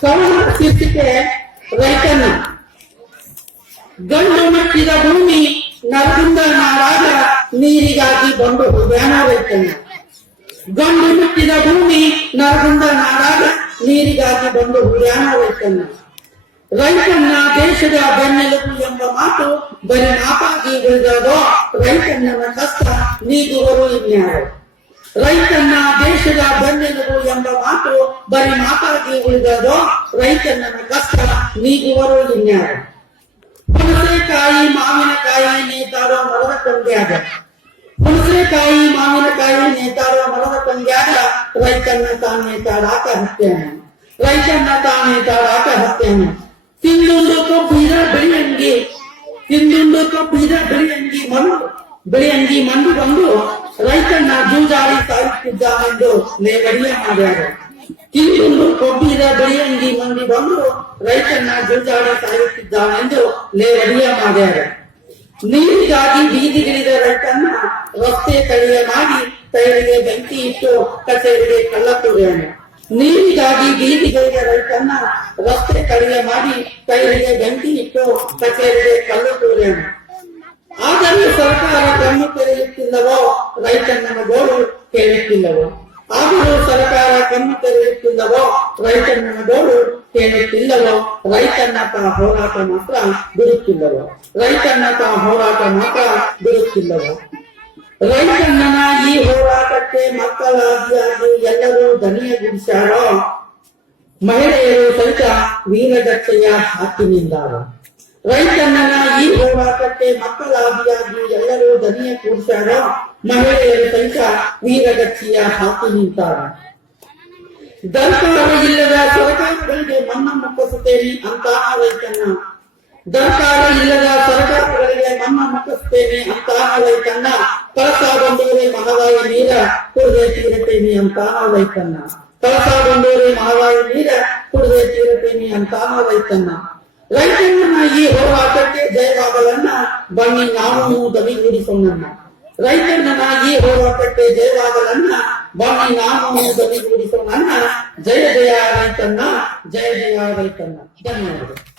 ಕವನ ಶೀರ್ಷಿಕೆ ರೈತನ. ಗಂಡು ಮೆಟ್ಟಿದ ಭೂಮಿ ನರದಿಂದ ನಾಡಾಗ ನೀರಿಗಾಗಿ ಬಂದು ಧ್ಯಾನ ರೈತನ. ಗಂಡು ಮೆಟ್ಟಿದ ಭೂಮಿ ನರದಿಂದ ನಾಡಾಗ ನೀರಿಗಾಗಿ ಬಂದು ಧ್ಯಾನ ರೈತನ. ರೈತನ್ನ ದೇಶದ ಬೆನ್ನೆಲುಬು ಎಂಬ ಮಾತು ಬರೀ ನಾಪಾಗಿ ಉಳಿದಾಗೋ ರೈತನ್ನ ಕಷ್ಟ ನೀಗುವರು ಇನ್ಯಾರು? ರೈತನ್ನ ದೇಶದ ಬೆನ್ನೆಲುಬು ಎಂಬ ಮಾತು ಬರೀ ಮಾತಾಗಿ ಉಳಿದದು ರೈತನ ಕಷ್ಟ. ನೀಗುವರು ಇನ್ಯಾರು? ಹುಣಸೆಕಾಯಿ, ಮಾವಿನಕಾಯಿ ನೇತಾಡೋ ಮರದ ಕೊಂಡ್ಯಾಗ ಹುಣಸೆಕಾಯಿ, ಮಾವಿನಕಾಯಿ ನೇತಾಡೋ ಮರದ ಕೊಂಡ್ಯಾಗ ರೈತನ್ನ ತಾನೇತಾಡಾಕ ರೈತನ ರೈತನ್ನ ತಾನೇತಾಡಾಕ ಹತ್ತೇನೆ ತಿಂದುಂಡು ಕಬ್ಬಿದ ಬೆಳಿಯಂಗಿ ತಿಂದುಂಡು ಕಬ್ಬಿದ ಬೆಳಿಯಂಗಿ ಮಣ್ಣು. ಬೆಳಿಯಂಗಿ ಮಣ್ಣು ಬಂದು ಮಂದು ಜೂಜಾಡಿ ಸಾಯುತ್ತಿದ್ದಾನೆಂದು ನೇಗಡಿಯ ಮಾಡ್ಯಾರ ತಿಂದುಂಡು ಕೊಬ್ಬಿದ ಬೆಳಿಯಂಗಿ ಮಂದಿ ಬಂದು ರೈತನ್ನ ಜುಂಜಾಡ ಸಾಯುತ್ತಿದ್ದಾನೆಂದು ನೇಗಡಿಯ ಮಾಡ್ಯಾರ ನೀರಿಗಾಗಿ ಬೀದಿಗಿಳಿದ ರೈತನ್ನ ರಸ್ತೆ ತಳಿಯ ಮಾಡಿ ತೈರಿಗೆ ಬೆಂಕಿ ಇಟ್ಟು ಕಚೇರಿಗೆ ಕಳ್ಳ ತುಳಿಯೋಣ ನೀರಿಗಾಗಿ ಬೀದಿಗಿಳಿದ ರೈತನ್ನ ರಸ್ತೆ ತಳಿಯ ಮಾಡಿ ತೈರಿಗೆ ಬೆಂಕಿ ಇಟ್ಟು ಕಚೇರಿಗೆ ಕಳ್ಳ ತುಳಿಯೋಣ ಆದರೂ ಸರ್ಕಾರ ಕಣ್ಣು ತೆರೆಯುತ್ತಿಲ್ಲವೋ ರೈತನ ಗೋಳು ಕೇಳುತ್ತಿಲ್ಲವೋ? ಆದರೂ ಸರ್ಕಾರ ಕಣ್ಣು ತೆರೆಯುತ್ತಿಲ್ಲವೋ? ರೈತನ ಗೋಳು ಕೇಳುತ್ತಿಲ್ಲವೋ? ರೈತನ ಹೋರಾಟ ಮಾತ್ರ ಬಿಡುತ್ತಿಲ್ಲವೋ ರೈತನ ಹೋರಾಟ ಮಾತ್ರ ಬಿಡುತ್ತಿಲ್ಲವೋ ರೈತಣ್ಣನ ಈ ಹೋರಾಟಕ್ಕೆ ಮಕ್ಕಳಾದಿಯಾಗಿ ಎಲ್ಲರೂ ದನಿಯಗುಡಿಸ್ಯಾರೋ ಮಹಿಳೆಯರು ಸಹಿತ ವೀರಗಟ್ಟೆಯ ಹಾಕಿನಿಂದಾರ ರೈತಣ್ಣನ ಈ ಹೋರಾಟಕ್ಕೆ ಮಕ್ಕಳಾದಿಯಾಗಿ ಎಲ್ಲರೂ ಧನಿಯ ಕೂಡಿಸ್ಯಾರೋ ಮಹಿಳೆಯರು ಸಹಿತ ವೀರಗಟ್ಟಿಯ ಹಾಕಿ ನಿಂತಾರ. ದಂತಾರ ಇಲ್ಲದ ಸರ್ಕಾರಗಳಿಗೆ ಮನ್ನ ಮುಟ್ಟಿಸುತ್ತೇನೆ ಅಂತ ರೈತನ್ನ ದಂತಾರ ಇಲ್ಲದ ಸರ್ಕಾರಗಳಿಗೆ ಮನ್ನ ಮುಟ್ಟಿಸುತ್ತೇನೆ ಅಂತ ರೈತನ್ನ ಕಳಸ ಬಂದೋರೆ ಮಹದಾಯಿ ನೀರ ಕುಡಿದೇ ತೀರುತ್ತೇನೆ ಅಂತ ರೈತನ್ನ ಕಳಸ ಬಂದೋರೆ ಮಹದಾಯಿ ನೀರ ಕುಡಿದೇ ತೀರುತ್ತೇನೆ ಅಂತ ರೈತನ್ನ ರೈತನನ್ನ ಈ ಹೋರಾಟಕ್ಕೆ ಜಯವಾಗಲನ್ನ ಬನ್ನಿ, ನಾವು ದನಿಗೂಡಿಸೋಣ ರೈತಣ್ಣನ ಈ ಹೋರಾಟಕ್ಕೆ ಜಯವಾಗಲನ್ನ ಬಾಯಿ ನಾನು ದನಿಗೂಡಿಸೋಣ ಜಯ ಜಯ ರೈತನ್ನ ಜಯ ಜಯ ರೈತನ್ನ. ಧನ್ಯವಾದಗಳು.